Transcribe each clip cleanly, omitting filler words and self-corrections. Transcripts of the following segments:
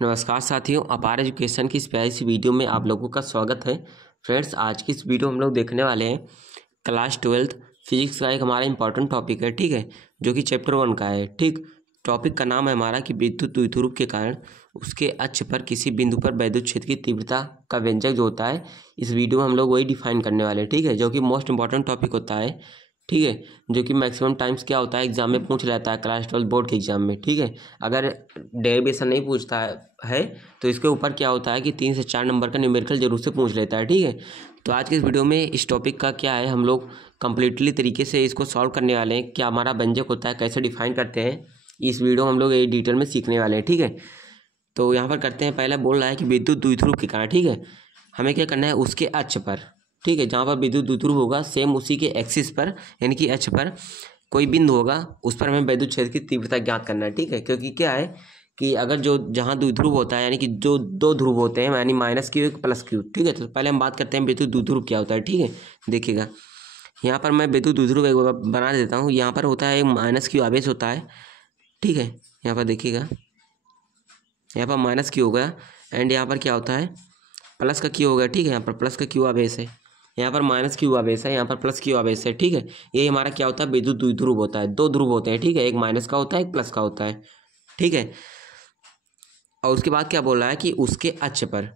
नमस्कार साथियों, अपार एजुकेशन की इस प्यारी सी वीडियो में आप लोगों का स्वागत है। फ्रेंड्स, आज की इस वीडियो हम लोग देखने वाले हैं क्लास 12th फिजिक्स का एक हमारा इंपॉर्टेंट टॉपिक है, ठीक है, जो कि चैप्टर 1 का है। ठीक, टॉपिक का नाम है हमारा कि विद्युत द्विध्रुव के कारण उसके अक्ष पर किसी बिंदु पर वैद्युत क्षेत्र की तीव्रता का व्यंजक जो होता है, इस वीडियो में हम लोग वही डिफाइन करने वाले हैं। ठीक है, जो कि मोस्ट इंपॉर्टेंट टॉपिक होता है, ठीक है, जो कि मैक्सिमम टाइम्स क्या होता है एग्जाम में पूछ लेता है, क्लास 12 बोर्ड के एग्जाम में। ठीक है, अगर डेरिवेशन नहीं पूछता है तो इसके ऊपर क्या होता है कि 3 से 4 नंबर का न्यूमेरिकल जरूर से पूछ लेता है। ठीक है, तो आज के इस वीडियो में इस टॉपिक का क्या है, हम लोग कंप्लीटली तरीके से इसको सॉल्व करने वाले हैं। क्या हमारा व्यंजक होता है, कैसे डिफाइन करते हैं, इस वीडियो में हम लोग ये डिटेल में सीखने वाले हैं। ठीक है, तो यहाँ पर करते हैं। पहले बोल रहा है कि विद्युत द्विध्रुव के कारण, ठीक है, हमें क्या करना है उसके अक्ष पर, ठीक है, जहाँ पर विद्युत द्विध्रुव होगा सेम उसी के एक्सिस पर यानी कि अक्ष पर कोई बिंदु होगा, उस पर हमें वैद्युत क्षेत्र की तीव्रता ज्ञात करना है। ठीक है, क्योंकि क्या है कि अगर जो जहाँ द्विध्रुव होता है यानी कि जो दो ध्रुव होते हैं यानी -q एक +q, ठीक है, तो पहले हम बात करते हैं विद्युत द्विध्रुव क्या होता है। ठीक है, देखिएगा यहाँ पर मैं विद्युत द्विध्रुव एक बना देता हूँ। यहाँ पर होता है -q आवेश होता है, ठीक है, यहाँ पर देखिएगा, यहाँ पर -q हो गया एंड यहाँ पर क्या होता है प्लस का q हो गया। ठीक है, यहाँ पर प्लस का q आवेश है, यहाँ पर -q आवेश है, यहाँ पर +q आवेश है। ठीक है, ये हमारा क्या होता है विद्युत द्विध्रुव होता है। दो ध्रुव होते हैं, ठीक है, एक माइनस का होता है, एक प्लस का होता है। ठीक है, और उसके बाद क्या बोल रहा है कि उसके अक्ष पर,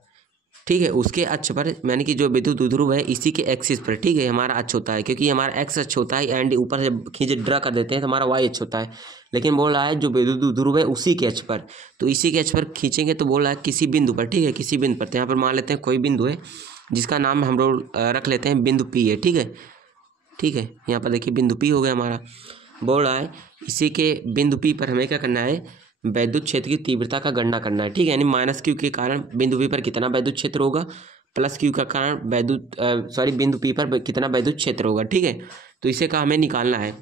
ठीक है, उसके अक्ष पर यानी कि जो विद्युत द्विध्रुव है इसी के एक्सिस पर, ठीक है, हमारा अक्ष होता है, क्योंकि हमारा एक्स अक्ष होता है एंड ऊपर से खींच ड्रा कर देते हैं तो हमारा वाई अक्ष होता है। लेकिन बोल रहा है जो विद्युत द्विध्रुव है उसी के अक्ष पर, तो इसी के अक्ष पर खींचेंगे तो बोल रहा है किसी बिंदु पर, ठीक है, किसी बिंदु पर। तो यहाँ पर मान लेते हैं कोई बिंदु है जिसका नाम हम लोग रख लेते हैं बिंदु पी है। ठीक है, ठीक है, यहाँ पर देखिए बिंदु पी हो गया हमारा। बोल रहा है इसी के बिंदु पी पर हमें क्या करना है वैद्युत क्षेत्र की तीव्रता का गणना करना है। ठीक है, यानी -q के कारण बिंदु पी पर कितना वैद्युत क्षेत्र होगा, +q का कारण बिंदु पी पर कितना वैद्युत क्षेत्र होगा। ठीक है, तो इसे का हमें निकालना है।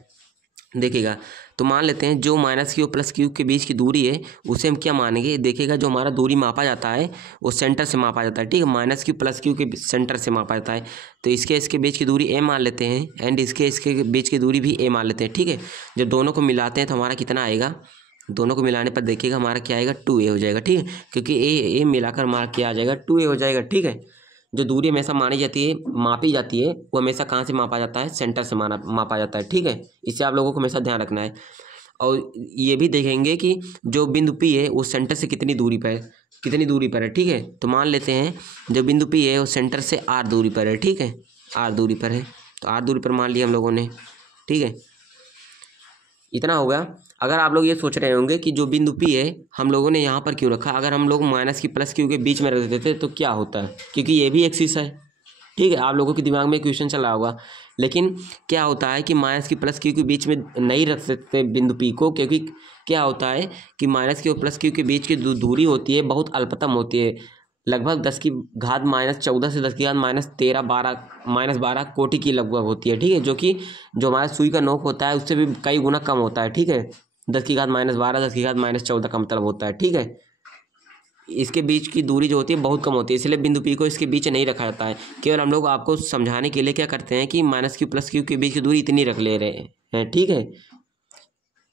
देखिएगा, तो मान लेते हैं जो -q और +q के बीच की दूरी है उसे हम क्या मानेंगे। देखिएगा, जो हमारा दूरी मापा जाता है वो सेंटर से मापा जाता है। ठीक है, -q +q के सेंटर से मापा जाता है, तो इसके बीच की दूरी a मान लेते हैं एंड इसके बीच की दूरी भी a मान लेते हैं। ठीक है, जब दोनों को मिलाते हैं तो हमारा कितना आएगा, दोनों को मिलाने पर देखिएगा हमारा क्या आएगा 2a हो जाएगा। ठीक है, क्योंकि a मिलाकर हमारा क्या आ जाएगा 2a हो जाएगा। ठीक है, जो दूरी हमेशा मानी जाती है मापी जाती है वो हमेशा कहाँ से मापा जाता है, सेंटर से मापा जाता है। ठीक है, इससे आप लोगों को हमेशा ध्यान रखना है। और ये भी देखेंगे कि जो बिंदु P है वो सेंटर से कितनी दूरी पर है। ठीक है, तो मान लेते हैं जो बिंदु P है वो सेंटर से r दूरी पर है। ठीक है, r दूरी पर है, तो r दूरी पर मान लिया हम लोगों ने। ठीक है, इतना होगा। अगर आप लोग ये सोच रहे होंगे कि जो बिंदु P है हम लोगों ने यहाँ पर क्यों रखा, अगर हम लोग -q +q के बीच में रख देते तो क्या होता है, क्योंकि ये भी एक्सिस है। ठीक है, आप लोगों के दिमाग में क्वेश्चन चला होगा, लेकिन क्या होता है कि -q +q के बीच में नहीं रख सकते बिंदु P को, क्योंकि क्या होता है कि -q और +q के बीच की दूरी होती है बहुत अल्पतम होती है, लगभग 10 की घात -14 से 10 की घात -12 कोटि की लगभग होती है। ठीक है, जो कि जो हमारा सुई का नोक होता है उससे भी कई गुना कम होता है। ठीक है, 10 की घात -12 10 की घात -14 का मतलब होता है। ठीक है, इसके बीच की दूरी जो होती है बहुत कम होती है, इसलिए बिंदु P को इसके बीच नहीं रखा जाता है। केवल हम लोग आपको समझाने के लिए क्या करते हैं कि -q +q के बीच की दूरी इतनी रख ले रहे हैं। ठीक है,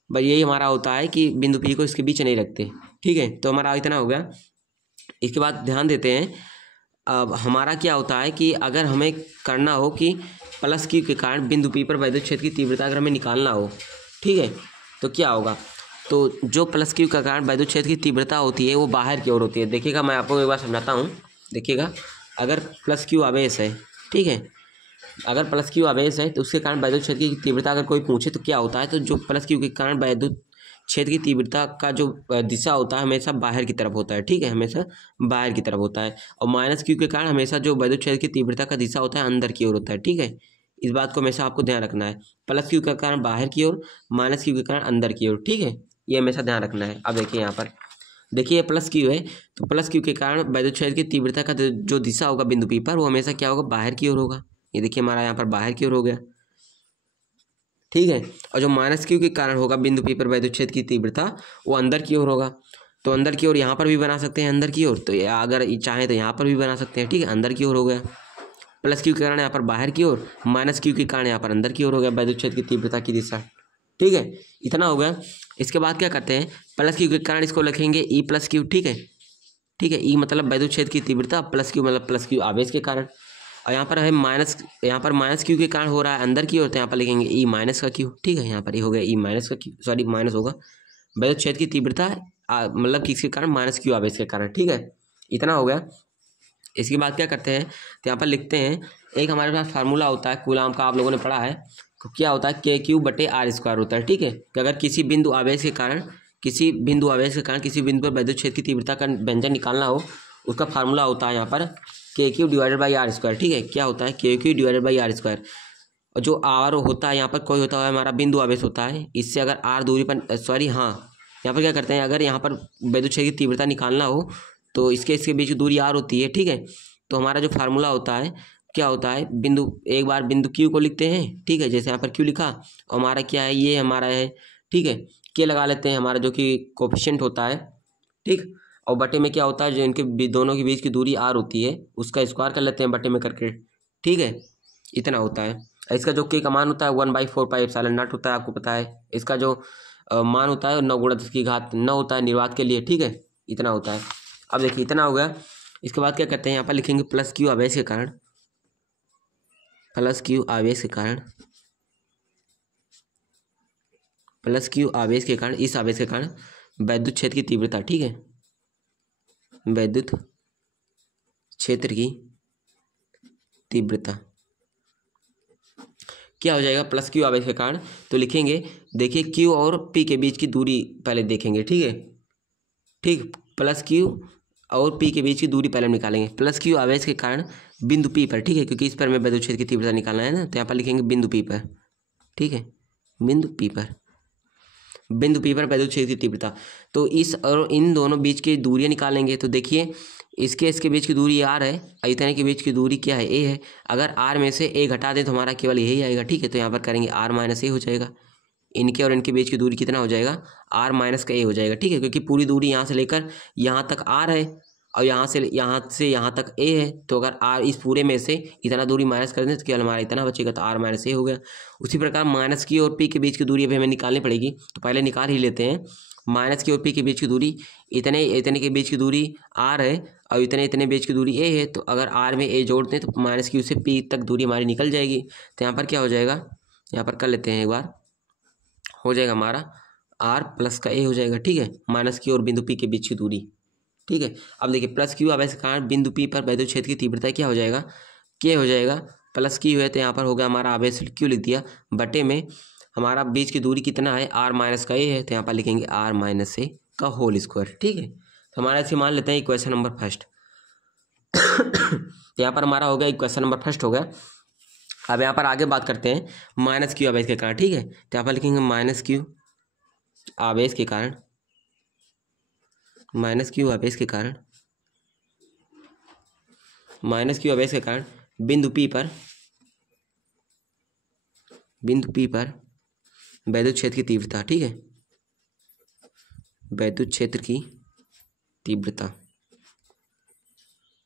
भाई यही हमारा होता है कि बिंदु P को इसके बीच नहीं रखते। ठीक है, तो हमारा इतना हो गया। इसके बाद ध्यान देते हैं, अब हमारा क्या होता है कि अगर हमें करना हो कि +q के कारण बिंदु P पर वैद्युत क्षेत्र की तीव्रता अगर हमें निकालना हो, ठीक है, तो क्या होगा, तो जो +q का कारण वैद्युत क्षेत्र की तीव्रता होती है वो बाहर की ओर होती है। देखिएगा, मैं आपको एक बार समझाता हूँ। देखिएगा, अगर +q आवेश है, ठीक है, अगर +q आवेश है तो उसके कारण वैद्युत क्षेत्र की तीव्रता अगर कोई पूछे तो क्या होता है, तो जो +q के कारण वैद्युत क्षेत्र की तीव्रता का जो दिशा होता है हमेशा बाहर की तरफ होता है। ठीक है, हमेशा बाहर की तरफ होता है, और -q के कारण हमेशा जो वैद्युत क्षेत्र की तीव्रता का दिशा होता है अंदर की ओर होता है। ठीक है, इस बात को हमेशा आपको ध्यान रखना है, +q का कारण बाहर की ओर, -q के कारण अंदर की ओर। ठीक है, ये हमेशा ध्यान रखना है। अब देखिए यहाँ पर देखिए +q है, तो +q के कारण वैद्युत क्षेत्र की तीव्रता का जो दिशा होगा बिंदु P पर वो हमेशा क्या होगा बाहर की ओर होगा। ये देखिए हमारा यहाँ पर बाहर की ओर हो गया। ठीक है, और जो -q के कारण होगा बिंदु P पर वैद्युत क्षेत्र की तीव्रता वो अंदर की ओर होगा। तो अंदर की ओर यहाँ पर भी बना सकते हैं अंदर की ओर, तो अगर चाहें तो यहाँ पर भी बना सकते हैं। ठीक है, अंदर की ओर हो गया, +q के कारण यहाँ पर बाहर की ओर, -q के कारण यहाँ पर अंदर की ओर हो गया वैद्युत क्षेत्र की तीव्रता की दिशा। ठीक है, इतना हो गया। इसके बाद क्या करते हैं +q के कारण इसको लिखेंगे E +q। ठीक है, ठीक है। ई मतलब वैद्युत क्षेत्र की तीव्रता, प्लस क्यू मतलब प्लस क्यू आवेश के कारण, और यहाँ पर है माइनस, यहाँ पर माइनस क्यू के कारण हो रहा है अंदर की ओर, तो यहाँ पर लिखेंगे ई माइनस का क्यू। ठीक है, यहाँ पर ये हो गया ई माइनस का क्यू, सॉरी माइनस होगा, वैद्युत क्षेत्र की तीव्रता मतलब किसके कारण, माइनस क्यू आवेश के कारण। ठीक है, इतना हो गया। इसके बाद क्या करते हैं, तो यहाँ पर लिखते हैं, एक हमारे पास फार्मूला होता है कूलाम का, आप लोगों ने पढ़ा है, तो क्या होता है के क्यू बटे आर स्क्वायर होता है। ठीक है, कि अगर किसी बिंदु आवेश के कारण किसी बिंदु पर वैद्युत क्षेत्र की तीव्रता का व्यंजक निकालना हो, उसका फार्मूला होता है यहाँ पर K Q divided by R square. ठीक है, क्या होता है K Q divided by R square, और जो आर होता है यहाँ पर कोई होता है हमारा बिंदु आवेश होता है, इससे अगर आर दूरी पर यहाँ पर क्या करते हैं, अगर यहाँ पर वैद्युत क्षेत्र की तीव्रता निकालना हो तो इसके बीच की दूरी आर होती है। ठीक है, तो हमारा जो फार्मूला होता है क्या होता है, एक बार बिंदु क्यू को लिखते हैं। ठीक है, जैसे यहाँ पर क्यू लिखा, और हमारा क्या है, ये हमारा है। ठीक है, के लगा लेते हैं हमारा जो कि कोफिशिएंट होता है। ठीक, और बटे में क्या होता है, जो इनके दोनों के बीच की दूरी आर होती है उसका स्क्वायर कर लेते हैं बटे में करके। ठीक है, इतना होता है। इसका जो के का मान होता है 1/4πε0 होता है, आपको पता है। इसका जो मान होता है 9×10⁻9 होता है निर्वात के लिए। ठीक है, इतना होता है। अब देखिए इतना हो गया। इसके बाद क्या करते हैं, यहाँ पर लिखेंगे प्लस क्यू आवेश के कारण, प्लस क्यू आवेश के कारण, प्लस क्यू आवेश के कारण, इस आवेश के कारण वैद्युत क्षेत्र की तीव्रता। ठीक है, वैद्युत क्षेत्र की तीव्रता क्या हो जाएगा, प्लस क्यू आवेश के कारण, तो लिखेंगे, देखिए क्यू और पी के बीच की दूरी पहले देखेंगे। ठीक है, ठीक, प्लस क्यू और पी के बीच की दूरी पहले निकालेंगे। प्लस क्यू आवेश के कारण बिंदु पी पर, ठीक है, क्योंकि इस पर हमें वैद्युत क्षेत्र की तीव्रता निकालना है ना, तो यहाँ पर लिखेंगे बिंदु पी पर। ठीक है, बिंदु पी पर वैद्युत क्षेत्र की तीव्रता, तो इस और इन दोनों बीच की दूरियां निकालेंगे। तो देखिए इसके बीच की दूरी आर है, इतने के बीच की दूरी क्या है, ए है। अगर आर में से ए घटा दें तो हमारा केवल यही आएगा। ठीक है, तो यहाँ पर करेंगे आर माइनस ए हो जाएगा, इनके और इनके बीच की दूरी कितना हो जाएगा, आर माइनस का ए हो जाएगा। ठीक है, क्योंकि पूरी दूरी यहाँ से लेकर यहाँ तक आर है, और यहाँ से यहाँ तक ए है, तो अगर आर इस पूरे में से इतना दूरी माइनस कर दें तो केवल हमारा इतना बचेगा, तो आर माइनस ए हो गया। उसी प्रकार माइनस की और पी के बीच की दूरी अभी हमें निकालनी पड़ेगी, तो पहले निकाल ही लेते हैं। माइनस की और पी के बीच की दूरी, इतने के बीच की दूरी आर है, और इतने बीच की दूरी ए है, तो अगर आर में ए जोड़ दें तो माइनस क्यू से पी तक दूरी हमारी निकल जाएगी। तो यहाँ पर क्या हो जाएगा, यहाँ पर कर लेते हैं एक बार, हो जाएगा हमारा आर प्लस का ए हो जाएगा। ठीक है, माइनस की और बिंदु पी के बीच की दूरी। ठीक है, अब देखिए प्लस क्यू आवेश के कारण बिंदु पी पर वैद्युत क्षेत्र की तीव्रता क्या हो जाएगा, के हो जाएगा, प्लस क्यू है तो यहाँ पर होगा हमारा आवेश क्यू लिख दिया, बटे में हमारा बीच की दूरी कितना है, आर माइनस का ए है, तो यहाँ पर लिखेंगे आर माइनस ए का होल स्क्वायर। ठीक है, तो हमारा ऐसे मान लेते हैं इक्वेशन नंबर फर्स्ट। तो यहाँ पर हमारा हो गया इक्वेशन नंबर फर्स्ट हो गया। अब यहाँ पर आगे बात करते हैं माइनस क्यू आवेश के कारण। ठीक है, तो यहाँ पर लिखेंगे माइनस क्यू आवेश के कारण, माइनस क्यू आवेश के कारण, माइनस क्यू आवेश के कारण बिंदु पी पर वैद्युत क्षेत्र की तीव्रता। ठीक है, वैद्युत क्षेत्र की तीव्रता,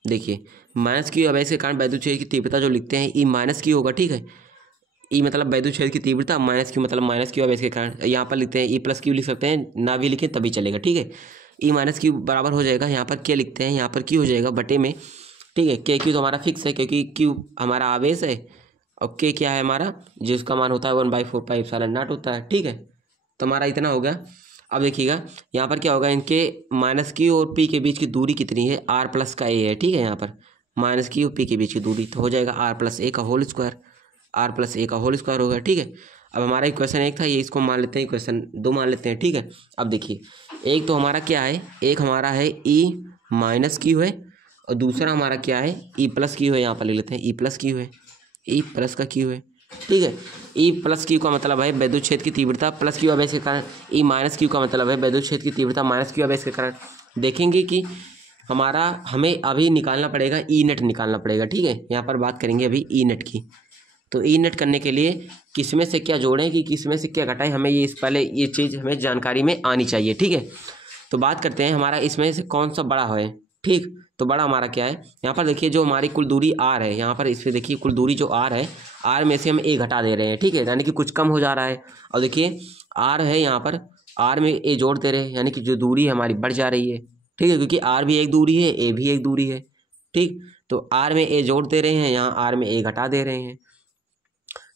देखिए माइनस क्यू आवेश के कारण वैद्युत क्षेत्र की तीव्रता जो लिखते हैं ई माइनस क्यू होगा। ठीक है, ई मतलब वैद्युत क्षेत्र की तीव्रता, माइनस क्यू मतलब माइनस क्यू आवेश के कारण, यहाँ पर लिखते हैं ई प्लस क्यू लिख सकते हैं, ना भी लिखें तभी चलेगा। ठीक है, ई माइनस क्यू बराबर हो जाएगा, यहाँ पर क्या लिखते हैं, यहाँ पर क्यू हो जाएगा बटे में। ठीक है, के क्यू तो हमारा फिक्स है क्योंकि क्यू हमारा आवेश है, और के क्या है हमारा, जिसका मान होता है 1/4πε0 होता है। ठीक है, तो हमारा इतना हो गया। अब देखिएगा यहाँ पर क्या होगा, इनके माइनस क्यू और पी के बीच की दूरी कितनी है, आर प्लस का ए है। ठीक है, यहाँ पर माइनस क्यू और पी के बीच की दूरी तो हो जाएगा आर प्लस ए का whole square, are plus A का होल स्क्वायर होगा। ठीक है, अब हमारा इक्वेशन 1 था, ये इसको मान लेते हैं इक्वेशन 2 मान लेते हैं। ठीक है, अब देखिए एक तो हमारा क्या है, एक हमारा है ई माइनस क्यू है, और दूसरा हमारा क्या है, ई प्लस क्यू है। यहाँ पर ले लेते हैं ई प्लस क्यू है, ई प्लस का क्यू है। ठीक है, ई प्लस क्यू का मतलब है वैद्युत क्षेत्र की तीव्रता प्लस क्यू आवेश के कारण, ई माइनस क्यू का मतलब है वैद्युत क्षेत्र की तीव्रता माइनस क्यू आवेश के कारण। देखेंगे कि हमें अभी निकालना पड़ेगा, ई नेट निकालना पड़ेगा। ठीक है, यहाँ पर बात करेंगे अभी ई नेट की। तो ई नेट करने के लिए किसमें से क्या जोड़ें कि किसमें से क्या घटाएं, हमें पहले ये चीज़ हमें जानकारी में आनी चाहिए। ठीक है, तो बात करते हैं हमारा इसमें से कौन सा बड़ा है। ठीक, तो बड़ा हमारा क्या है, यहाँ पर देखिए जो हमारी कुल दूरी आर है, यहाँ पर इस पर देखिए कुल दूरी जो आर है, आर में से हम ए घटा दे रहे हैं। ठीक है, यानी कि कुछ कम हो जा रहा है, और देखिए आर है यहाँ पर, आर में ए जोड़ दे रहे हैं, यानी कि जो दूरी हमारी बढ़ जा रही है। ठीक है, क्योंकि आर भी एक दूरी है, ए भी एक दूरी है। ठीक, तो आर में ए जोड़ दे रहे हैं, यहाँ आर में ए घटा दे रहे हैं।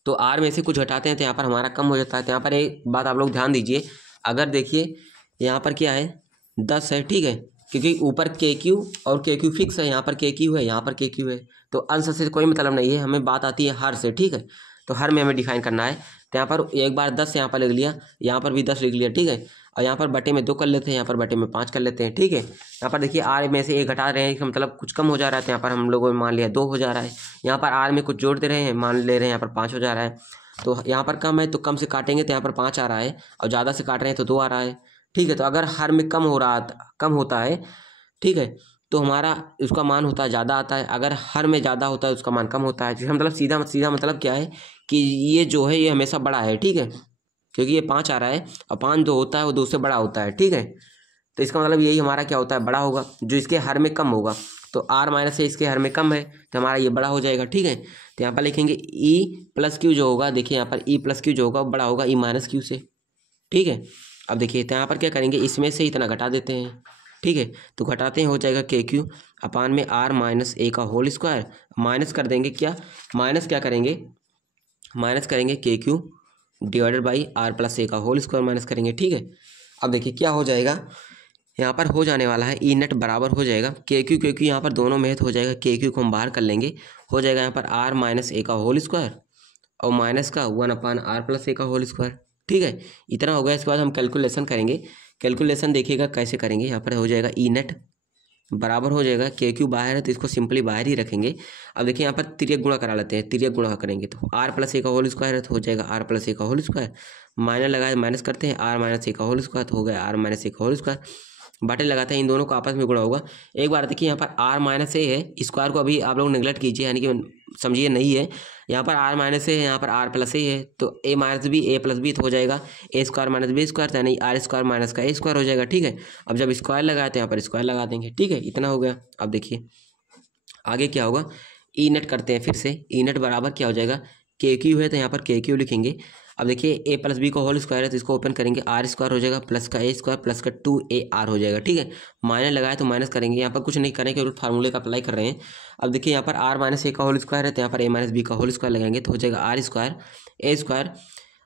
तो आर में से कुछ घटाते हैं तो यहाँ पर हमारा कम हो जाता है। तो यहाँ पर एक बात आप लोग ध्यान दीजिए, अगर देखिए यहाँ पर क्या है 10 है, ठीक है, क्योंकि ऊपर के क्यू और के क्यू फिक्स है, यहाँ पर के क्यू है, यहाँ पर के क्यू है, तो अंश से कोई मतलब नहीं है, हमें बात आती है हर से। ठीक है, तो हर में हमें डिफाइन करना है। तो यहाँ पर एक बार 10 यहाँ पर लिख लिया, यहाँ पर भी 10 लिख लिया, ठीक है, और यहाँ पर बटे में 2 कर लेते हैं, यहाँ पर बटे में 5 कर लेते हैं। ठीक है, यहाँ पर देखिए आर में से एक घटा रहे हैं, इसका मतलब कुछ कम हो जा रहा है, तो यहाँ पर हम लोगों ने मान लिया 2 हो जा रहा है। यहाँ पर आर में कुछ जोड़ दे रहे हैं, मान ले रहे हैं यहाँ पर 5 हो जा रहा है। तो यहाँ पर कम है तो कम से काटेंगे तो यहाँ पर 5 आ रहा है, और ज़्यादा से काट रहे हैं तो 2 आ रहा है। ठीक है, तो अगर हर में कम होता है, ठीक है, तो हमारा उसका मान होता है ज़्यादा आता है, अगर हर में ज़्यादा होता है उसका मान कम होता है। जो मतलब सीधा मतलब क्या है कि ये जो है ये हमेशा बड़ा है। ठीक है, क्योंकि ये 5 आ रहा है और 5 जो होता है वो 2 से बड़ा होता है। ठीक है, तो इसका मतलब यही हमारा क्या होता है, बड़ा होगा, जो इसके हर में कम होगा। तो आर माइनस से इसके हर में कम है तो हमारा ये बड़ा हो जाएगा। ठीक है, तो यहाँ पर लिखेंगे ई प्लस क्यू जो होगा, देखिए यहाँ पर ई प्लस क्यू जो होगा वो बड़ा होगा ई माइनस क्यू से। ठीक है, अब देखिए तो यहाँ पर क्या करेंगे, इसमें से इतना घटा देते हैं। ठीक है, तो घटाते हैं, हो जाएगा के क्यू अपान में आर माइनस ए का होल स्क्वायर, माइनस कर देंगे क्या, माइनस करेंगे के Q divided by R plus A का होल स्क्वायर माइनस करेंगे। ठीक है, अब देखिए क्या हो जाएगा, यहाँ पर हो जाने वाला है ई नेट बराबर हो जाएगा के क्यू, क्योंकि यहाँ पर दोनों में हो जाएगा, के क्यू को हम बाहर कर लेंगे, हो जाएगा यहाँ पर आर माइनस ए का होल स्क्वायर और माइनस का 1 अपान आर प्लस ए का होल स्क्वायर। ठीक है, इतना हो गया। इसके बाद हम कैलकुलेशन करेंगे, कैलकुलेशन देखिएगा कैसे करेंगे। यहाँ पर हो जाएगा ई नेट बराबर हो जाएगा, के क्यू बाहर है तो इसको सिंपली बाहर ही रखेंगे। अब देखिए यहाँ पर तिर्यक गुणा करा लेते हैं, तिर्यक गुणा करेंगे तो आर प्लस ए का होल स्क्वायर है तो हो जाएगा आर प्लस ए का होल स्क्वायर, माइनस लगाए माइनस करते हैं आर माइनस ए का होल स्क्वायर तो हो गया आर माइनस ए का होल स्क्वायर, बटे लगाते हैं, इन दोनों को आपस में गुणा होगा। एक बार देखिए यहाँ पर आर माइनस ए है, स्क्वायर को अभी आप लोग नेगलेक्ट कीजिए, यानी कि समझिए नहीं है, यहाँ पर आर माइनस ए है, यहाँ पर आर प्लस ए है, तो ए माइनस बी ए प्लस बी तो हो जाएगा ए स्क्वायर माइनस बी स्क्वायर, यानी आर स्क्वायर माइनस का ए स्क्वायर हो जाएगा। ठीक है, अब जब स्क्वायर लगाए तो यहाँ पर स्क्वायर लगा देंगे। ठीक है, इतना हो गया। अब देखिए आगे क्या होगा, ई नेट करते हैं फिर से, ई नेट बराबर क्या हो जाएगा, के क्यू है तो यहाँ पर के क्यू लिखेंगे। अब देखिए ए प्लस बी का होल स्क्वायर है तो इसको ओपन करेंगे, आर स्क्वायर हो जाएगा प्लस का ए स्क्वायर प्लस का 2AR हो जाएगा। ठीक है, माइनस लगाए तो माइनस करेंगे, यहाँ पर कुछ नहीं करेंगे, केवल फार्मूले का अप्लाई कर रहे हैं। अब देखिए यहाँ पर आर माइनस ए का होल स्क्वायर है तो यहाँ पर ए माइनस बी का होल स्क्वायर लगाएंगे तो हो जाएगा आर स्क्वायर ए स्क्वायर,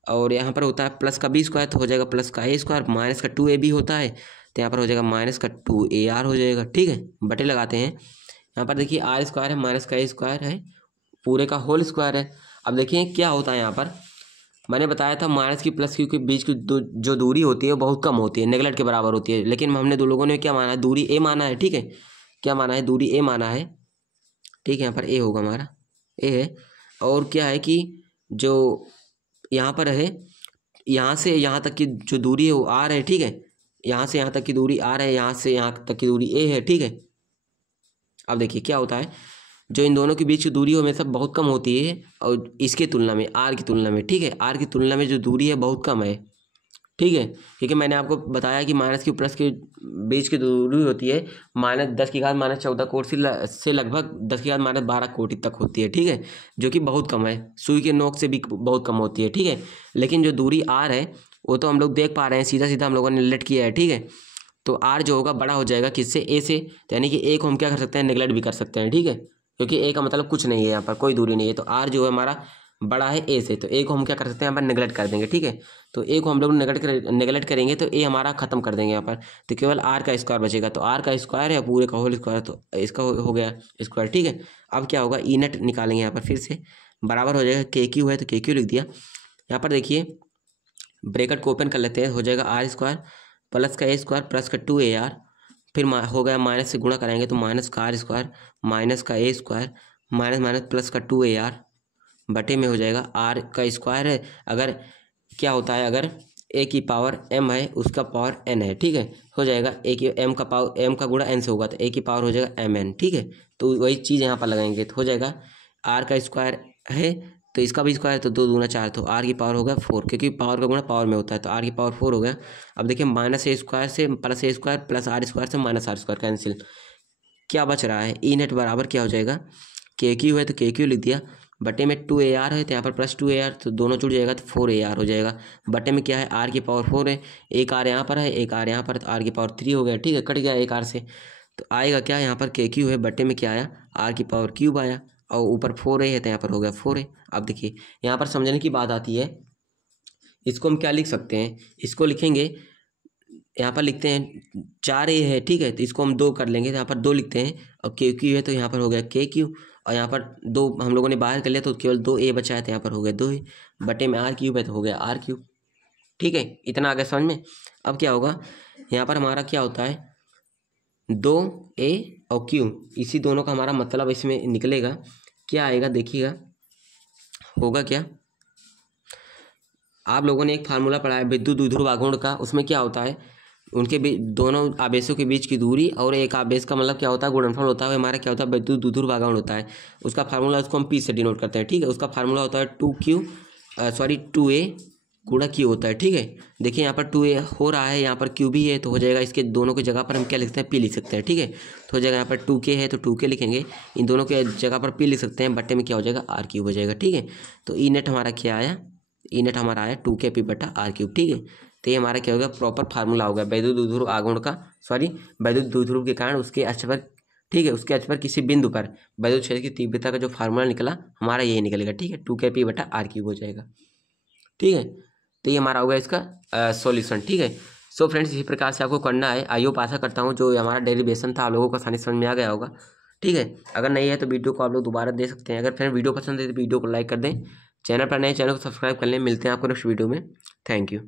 और यहाँ पर होता है प्लस का बी स्क्वायर तो हो जाएगा प्लस का ए स्क्वायर, माइनस का 2AB होता है तो यहाँ पर हो जाएगा माइनस का 2AR हो जाएगा। ठीक है, बटे लगाते हैं, यहाँ पर देखिए आर स्क्वायर है माइनस का ए स्क्वायर है, पूरे का होल स्क्वायर है। अब देखिए क्या होता है, यहाँ पर मैंने बताया था माइनस की प्लस क्यू के बीच की जो दूरी होती है बहुत कम होती है, नेगलेक्ट के बराबर होती है, लेकिन हमने दो लोगों ने क्या माना है, दूरी ए माना है। ठीक है, क्या माना है, दूरी ए माना है। ठीक है, यहाँ पर ए होगा, हमारा ए है, और क्या है कि जो यहाँ पर है, यहाँ से यहाँ तक की जो दूरी है वो आर है। ठीक है, यहाँ से यहाँ तक की दूरी आर है, यहाँ से यहाँ तक की दूरी ए है। ठीक है, अब देखिए क्या होता है, जो इन दोनों के बीच की दूरी हमेशा बहुत कम होती है, और इसके तुलना में आर की तुलना में, ठीक है, आर की तुलना में जो दूरी है बहुत कम है। ठीक है, क्योंकि मैंने आपको बताया कि माइनस की प्लस के बीच की दूरी होती है -10⁻14 कोटि से लगभग 10⁻12 कोटि तक होती है। ठीक है, जो कि बहुत कम है, सुई के नोक से भी बहुत कम होती है। ठीक है, लेकिन जो दूरी आर है वो तो हम लोग देख पा रहे हैं, सीधा सीधा हम लोगों ने रिलेट किया है। ठीक है, तो आर जो होगा बड़ा हो जाएगा किससे, ए से, तो यानी कि ए को हम क्या कर सकते हैं, नेगलेक्ट भी कर सकते हैं। ठीक है, क्योंकि ए का मतलब कुछ नहीं है, यहाँ पर कोई दूरी नहीं है, तो आर जो है हमारा बड़ा है ए से, तो ए को हम क्या कर सकते हैं, यहाँ पर नेगलेक्ट कर देंगे। ठीक है, तो ए को हम लोग नेगलेक्ट करेंगे तो ए हमारा खत्म कर देंगे यहाँ पर, तो केवल आर का स्क्वायर बचेगा, तो आर का स्क्वायर है पूरे का होल स्क्वायर, तो इसका हो गया स्क्वायर। ठीक है, अब क्या होगा, ई नेट निकालेंगे यहाँ पर फिर से, बराबर हो जाएगा के क्यू है तो के क्यू लिख दिया। यहाँ पर देखिए ब्रैकेट को ओपन कर लेते हैं, हो जाएगा आर स्क्वायर प्लस का ए स्क्वायर प्लस का 2AR, फिर हो गया माइनस से गुणा कराएंगे तो माइनस का आर स्क्वायर माइनस का ए स्क्वायर माइनस माइनस प्लस का 2AR बटे में हो जाएगा आर का स्क्वायर है, अगर क्या होता है, अगर ए की पावर m है उसका पावर n है। ठीक है, हो जाएगा ए की m का पावर m का गुणा n से होगा तो ए की पावर हो जाएगा mn। ठीक है, तो वही चीज़ यहाँ पर लगाएंगे तो हो जाएगा आर का स्क्वायर है तो इसका भी स्क्वायर, तो 2 दूना 4, तो आर की पावर होगा 4, क्योंकि पावर का गुणा पावर में होता है, तो आर की पावर 4 हो गया। अब देखिए माइनस ए स्क्वायर से plus A square plus R square से माइनस आर स्क्वायर कैंसिल, क्या बच रहा है, ई नेट बराबर क्या हो जाएगा, के क्यू है तो के क्यू लिख दिया, बटे में 2AR है तो यहाँ पर प्लस 2AR, तो दोनों जुड़ जाएगा तो 4AR हो जाएगा। बटे में क्या है, R की पावर 4 है, एक R यहाँ पर है, एक R यहाँ पर, तो R की पावर 3 हो गया, ठीक है, कट गया एक R से, तो आएगा क्या, यहाँ पर KQ है, बटे में क्या आया, R की पावर क्यूब आया, और ऊपर 4A है तो यहाँ पर हो गया 4A। अब देखिए यहाँ पर समझने की बात आती है, इसको हम क्या लिख सकते हैं, इसको लिखेंगे, यहाँ पर लिखते हैं 4A है, ठीक है, तो इसको हम 2 कर लेंगे, तो यहाँ पर 2 लिखते हैं, और KQ है तो यहाँ पर हो गया KQ, और यहाँ पर 2 हम लोगों ने बाहर कर लिया तो केवल 2A बचा है, तो यहाँ पर हो गया 2A, बटे में R क्यूब है तो हो गया R क्यूब, ठीक है, इतना आ गया समझ में। अब क्या होगा, यहाँ पर हमारा क्या होता है, 2A और Q, इसी दोनों का हमारा मतलब इसमें निकलेगा, क्या आएगा देखिएगा, होगा क्या, आप लोगों ने एक फार्मूला पढ़ा है विद्युत द्विध्रुव आघूर्ण का, उसमें क्या होता है, उनके दोनों आवेशों के बीच की दूरी और एक आवेश का मतलब क्या होता है, गुणनफल होता है, हमारा क्या होता है, विद्युत द्विध्रुव आघूर्ण होता है, उसका फार्मूला, उसको हम P से डिनोट करते हैं, ठीक है, उसका फार्मूला होता है 2A गुणा Q होता है, ठीक है। देखिए यहाँ पर 2A हो रहा है, यहाँ पर Q भी है, तो हो जाएगा इसके दोनों की जगह पर हम क्या लिख सकते हैं, P लिख सकते हैं, ठीक है, तो हो जाएगा यहाँ पर 2K है तो 2K लिखेंगे, इन दोनों के जगह पर P लिख सकते हैं, बट्टे में क्या हो जाएगा, R क्यूब हो जाएगा, ठीक है। तो ई नेट हमारा क्या आया, ई नेट हमारा आया 2KP बटा R क्यूब, ठीक है। तो ये हमारा क्या होगा, प्रॉपर फार्मूला होगा वैद्युत द्विध्रुव आघूर्ण का, वैद्युत द्विध्रुव के कारण उसके अक्ष पर, ठीक है, उसके अक्ष पर किसी बिंदु पर वैद्युत क्षेत्र की तीव्रता का जो फार्मूला निकला हमारा यही निकलेगा, ठीक है, 2KP बटा R क्यूब हो जाएगा, ठीक है। तो ये हमारा होगा इसका सॉल्यूशन, ठीक है। सो फ्रेंड्स इसी प्रकार से आपको करना है, आई होप आशा करता हूँ जो हमारा डेरिवेशन था आप लोगों को आसानी समझ में आ गया होगा, ठीक है। अगर नहीं है तो वीडियो को आप लोग दोबारा दे सकते हैं, अगर फ्रेंड वीडियो पसंद है तो वीडियो को लाइक कर दें, चैनल पर नए चैनल को सब्सक्राइब कर लें। मिलते हैं आपको नेक्स्ट वीडियो में, थैंक यू।